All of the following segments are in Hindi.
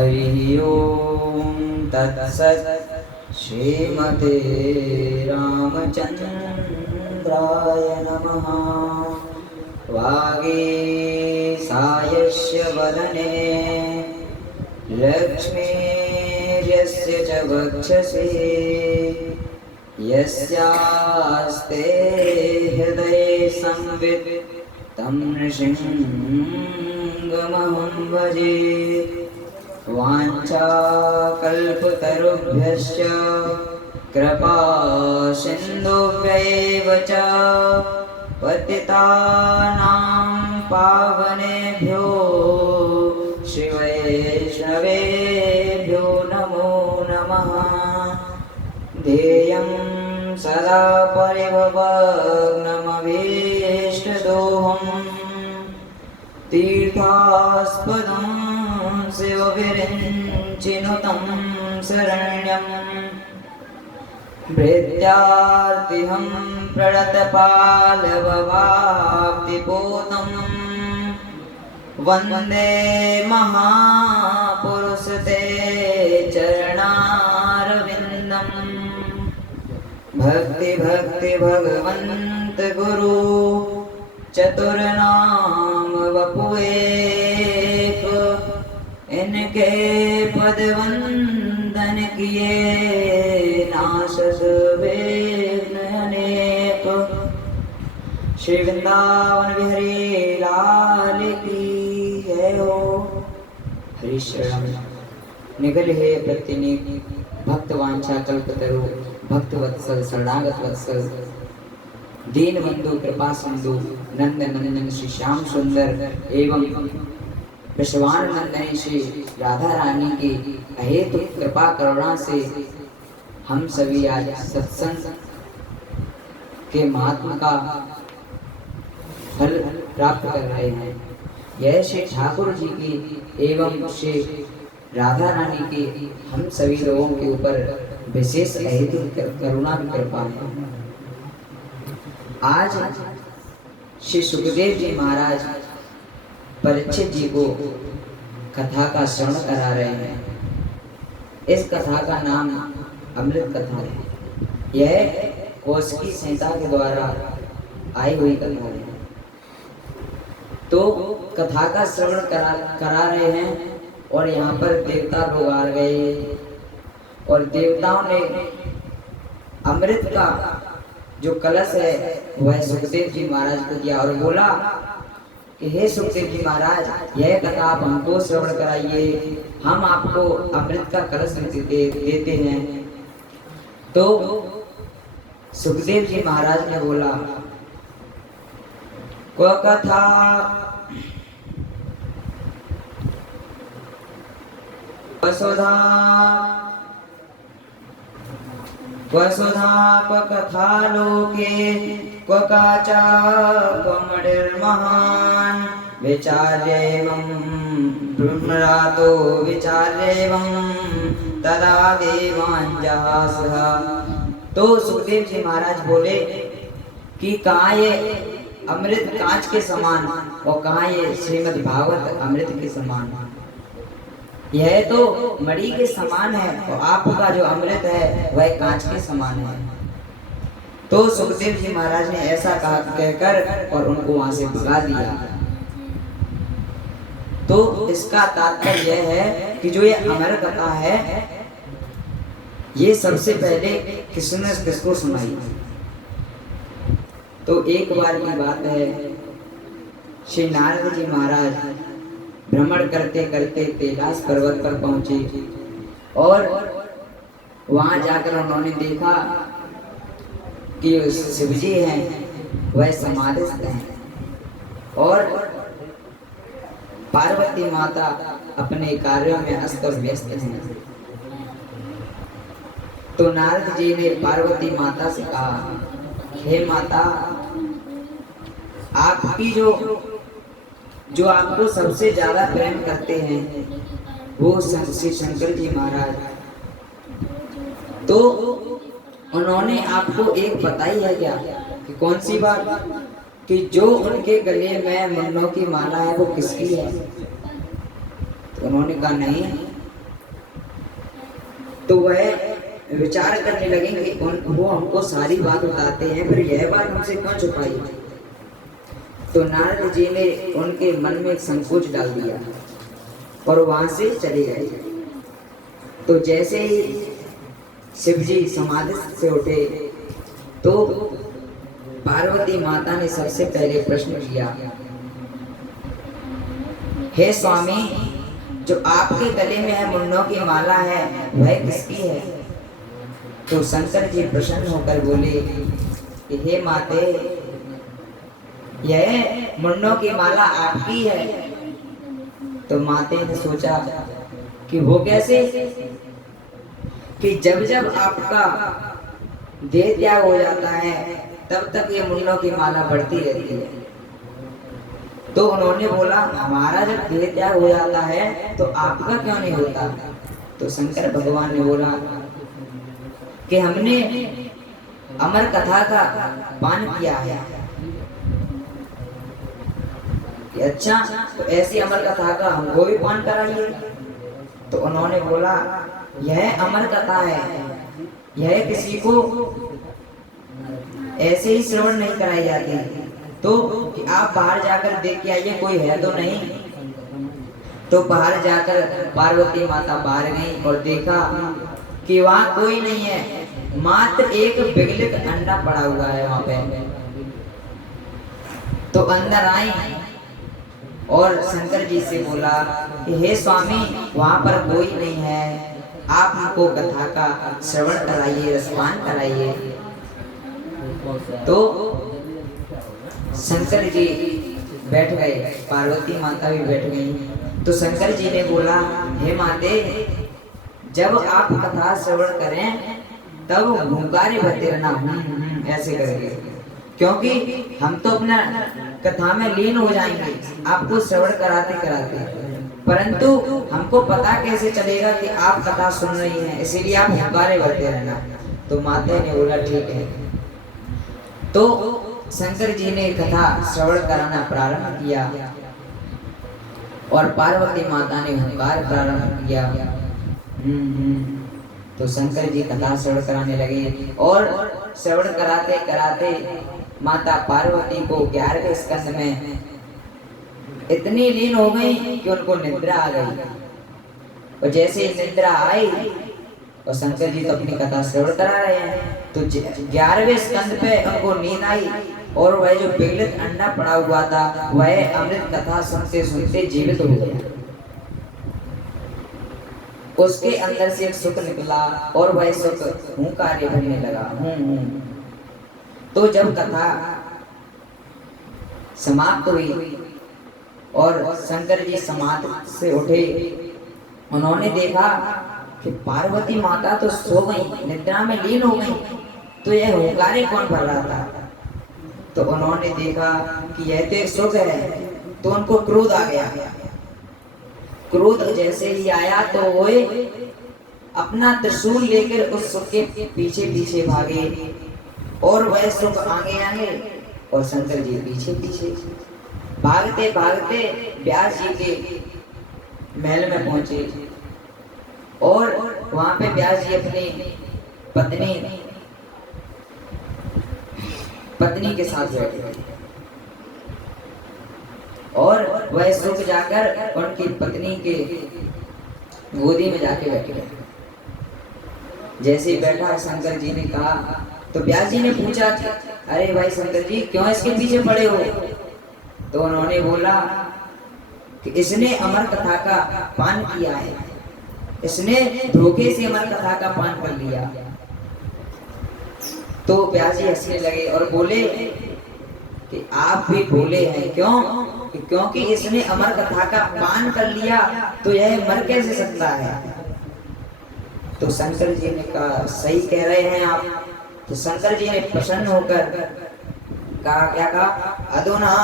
हरि ओम तत्सत्। श्रीमते रामचंद्राय नमः। वागीसायस्य वदने लक्ष्मीर्यस्य च वक्षसि यस्यास्ते हृदये संवित् तं नृसिंहमहं भजे। वाञ्छाकल्पतरुभ्यश्च कृपा सिन्धुभ्यैव च पतितानां पावनेभ्यो श्रीवैष्णवेभ्यो नमो नमः। ध्येयं सदा परिभवग्नमभीष्टदोहम् तीर्थास्पदं शिवविरिञ्चिनुतं शरण्यं भृत्यार्तिहं प्रणतपालभवाब्धिपूतं वन्दे महापुरुषते चरणारविन्दम्। भक्ति भक्ति भगवन्त गुरु चतुर्नाम वपु एक, इनके पद वंदन किए नाशस विघ्न अनेक। श्री वृंदावन बिहारी लाल की जय हो। हरि शरण निगल है प्रतिनिक भक्त वांछा कल्पतरु भक्त वत्सल शरणागत वत्सल दीन बंधु कृपा सिंधु नंद नंदन श्री श्याम सुंदर एवं विश्वान नंदनी श्री राधा रानी की अहेतु कृपा करुणा से हम सभी आज सत्संग के महात्मा का फल प्राप्त कर रहे हैं। यह श्री ठाकुर जी की एवं श्री राधा रानी की हम सभी लोगों के ऊपर विशेष अहेतु करुणा की कृपा है। आज श्री सुखदेव जी महाराज परीक्षित जी को कथा का श्रवण करा रहे हैं। इस कथा का नाम अमृत कथा है। यह कौशिकी संहिता के द्वारा आई हुई कथा है। तो कथा का श्रवण करा रहे हैं और यहाँ पर देवता लोग आ गए और देवताओं ने अमृत का जो कलश है वह सुखदेव जी महाराज को दिया और बोला कि हे सुखदेव जी महाराज, यह कथा आप हमको श्रवण कराइए, हम आपको अमृत का कलश देते हैं। तो सुखदेव जी महाराज ने बोला को कथा वसुधा कथा लोके क्वकाचा क्वमणिर्महान् विचार्येवं ब्रह्मरातो विचार्येवं तदा देवांजहासः। तो सुखदेव जी महाराज बोले कि कहाँ ये अमृत कांच के समान और कहाँ ये श्रीमद् भागवत अमृत के समान। यह तो मणि के समान है और आपका जो अमृत है वह कांच के समान है। तो सुखदेव जी महाराज ने ऐसा कहा कहकर और उनको वहां से भगा दिया। तो इसका तात्पर्य यह है कि जो ये अमर कथा है ये सबसे पहले किसने किसको सुनाई। तो एक बार की बात है, श्री नारद जी महाराज भ्रमण करते करते कैलाश पर्वत पर पहुंचे और वहां जाकर उन्होंने देखा कि शिव जी हैं वह समाधिस्थ हैं और पार्वती माता अपने कार्यों में अस्त व्यस्त हैं। तो नारद जी ने पार्वती माता से कहा, हे माता, आपकी जो आपको सबसे ज्यादा प्रेम करते हैं वो श्री शंकर जी महाराज, तो उन्होंने आपको एक बताई है क्या कि कौन सी बात, कि जो उनके गले में मुन्नों की माला है वो किसकी है। तो उन्होंने कहा नहीं, तो वह विचार करने लगे कि वो हमको सारी बात बताते हैं, फिर यह बात हमसे क्यों छुपाई। तो नारद जी ने उनके मन में एक संकोच डाल दिया और वहां से चले गए। तो जैसे ही शिव जी समाधि से उठे तो पार्वती माता ने सबसे पहले प्रश्न किया, हे स्वामी, जो आपके गले में है मुन्नों की माला है वह किसकी है। तो शंकर जी प्रसन्न होकर बोले कि हे माते, यह मुन्नों की माला आपकी है। तो माते ने सोचा कि वो कैसे, कि जब जब आपका देह त्याग हो जाता है तब तक ये मुन्नों की माला बढ़ती रहती है। तो उन्होंने बोला, हमारा जब देह त्याग हो जाता है तो आपका क्यों नहीं होता। तो शंकर भगवान ने बोला कि हमने अमर कथा का पान किया है। कि अच्छा, तो ऐसी अमर कथा का हमको भी पान कराइए। तो उन्होंने बोला, यह अमर कथा है, यह किसी को ऐसे ही श्रवण नहीं कराई जाती, तो कि आप बाहर जाकर देख के आइए कोई है तो नहीं। तो बाहर जाकर पार्वती माता बाहर गई और देखा कि वहां कोई नहीं है, मात्र एक विगलित अंडा पड़ा हुआ है वहां पे। तो अंदर आई और शंकर जी से बोला कि हे स्वामी, वहां पर कोई नहीं है, आप हमको कथा का श्रवण कराइए, रसपान कराइए। तो शंकर जी बैठ गए, पार्वती माता भी बैठ गई। तो शंकर जी ने बोला, हे माते, जब आप कथा श्रवण करें तब हुंकारे भरते रहना, ऐसे करेंगे, क्योंकि हम तो अपना कथा में लीन हो जाएंगे आपको श्रवण कराते कराते, परंतु हमको पता कैसे चलेगा कि आप कथा सुन रही हैं, इसीलिए आप हुंकारे भरते रहना। तो माता ने बोला ठीक है। तो शंकर जी ने कथा श्रवण कराना प्रारंभ किया और पार्वती माता ने हुंकार प्रारंभ किया। तो शंकर जी कथा श्रवण कराने लगे और श्रवण कराते कराते माता पार्वती को 11वें स्कंद में इतनी लीन हो गई कि उनको निद्रा आ गई। और जैसे ही निद्रा आई और शंकर जी तो अपनी कथा श्रवण करा रहे हैं, तो 11वें स्कंद पे उनको नींद आई और वह जो विगलित अंडा पड़ा हुआ था वह अमृत कथा सुनते सुनते जीवित हो गया। उसके अंदर से एक सुख निकला और वह सुख हुंकारे भरने लगा। तो जब कथा समाप्त हुई और शंकर जी समाधि से उठे, उन्होंने देखा कि पार्वती माता तो सो गई, निद्रा में लीन हो गई, तो यह हुंकारे कौन भर रहा था। तो उन्होंने देखा कि यह तो सुख है, तो उनको क्रोध आ गया। क्रोध जैसे ही आया तो वो अपना त्रिशूल लेकर उस सुख के पीछे पीछे भागे और वह सुख आगे आगे और शंकर जी पीछे पीछे भागते भागते व्यास जी के महल में पहुंचे और वहां पे व्यास जी अपनी पत्नी के साथ बैठे और वह सुख जाकर उनकी पत्नी के गोदी में जाके बैठे। जैसे ही बैठा शंकर जी ने कहा, तो व्यास जी ने पूछा, अरे भाई शंकर जी क्यों इसके पीछे पड़े हो। तो उन्होंने बोला कि इसने अमर कथा का पान किया है, इसने धोखे से अमर कथा का पान कर लिया। तो व्यास जी हंसने लगे और बोले कि आप भी भोले हैं, क्यों, क्योंकि इसने अमर कथा का पान कर लिया तो यह मर कैसे सकता है। तो शंकर जी ने कहा, सही कह रहे हैं आप। तो शंकर जी ने प्रसन्न होकर कहा, क्या कहा, अधुना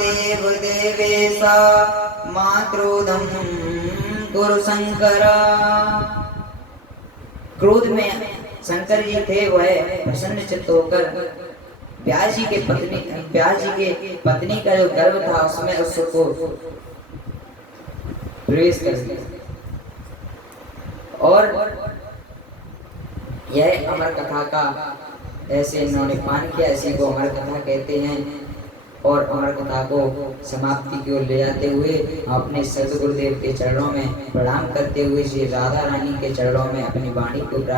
देव देवेश मातृदम गुरु शंकर। क्रोध में शंकर जी थे, वह प्रसन्न चित्त होकर व्यास जी के पत्नी का जो गर्भ था उसमें उसको प्रवेश कर दिया और यह अमर कथा का ऐसे इन्होंने पान किया, इसी को अमर कथा कहते हैं। और अमर कथा को समाप्ति की ओर ले जाते हुए अपने सदगुरुदेव के चरणों में प्रणाम करते हुए श्री राधा रानी के चरणों में अपनी वाणी को